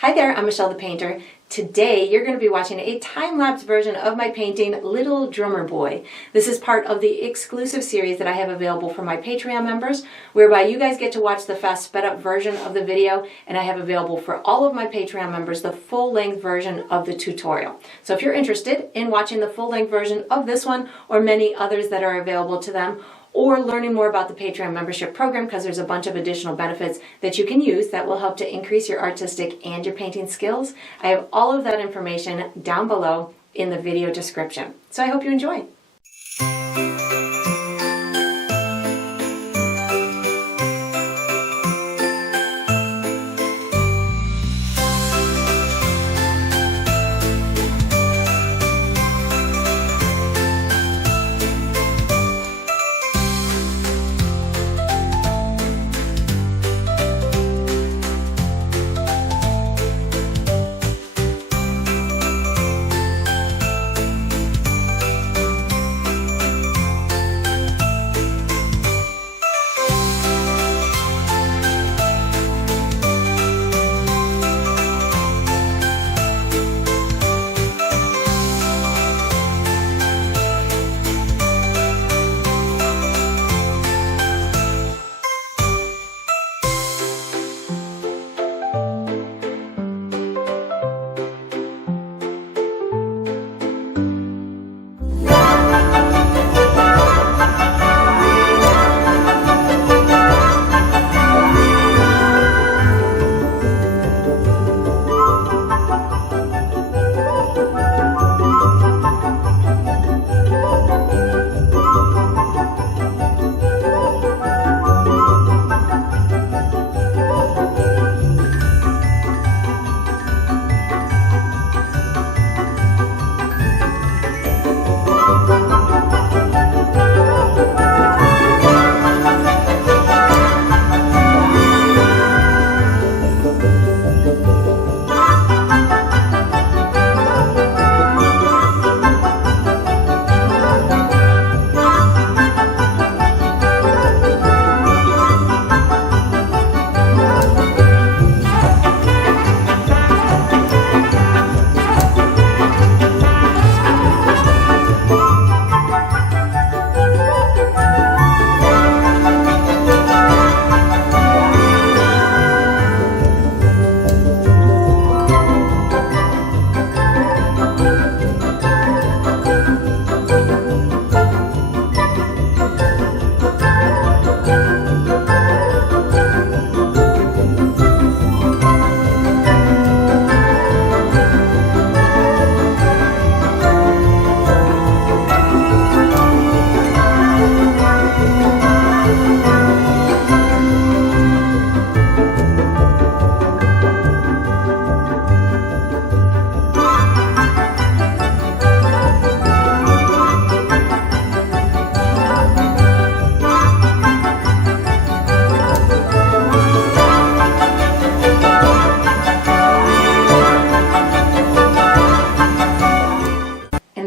Hi there, I'm Michelle the Painter. Today you're going to be watching a time-lapse version of my painting Little Drummer Boy. This is part of the exclusive series that I have available for my Patreon members, whereby you guys get to watch the fast sped-up version of the video, and I have available for all of my Patreon members the full-length version of the tutorial. So if you're interested in watching the full-length version of this one or many others that are available to them, or learning more about the Patreon membership program, because there's a bunch of additional benefits that you can use that will help to increase your artistic and your painting skills, I have all of that information down below in the video description. So I hope you enjoy.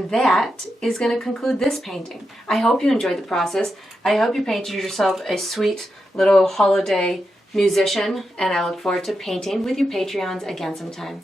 That is going to conclude this painting. I hope you enjoyed the process. I hope you painted yourself a sweet little holiday musician, and I look forward to painting with you Patreons again sometime.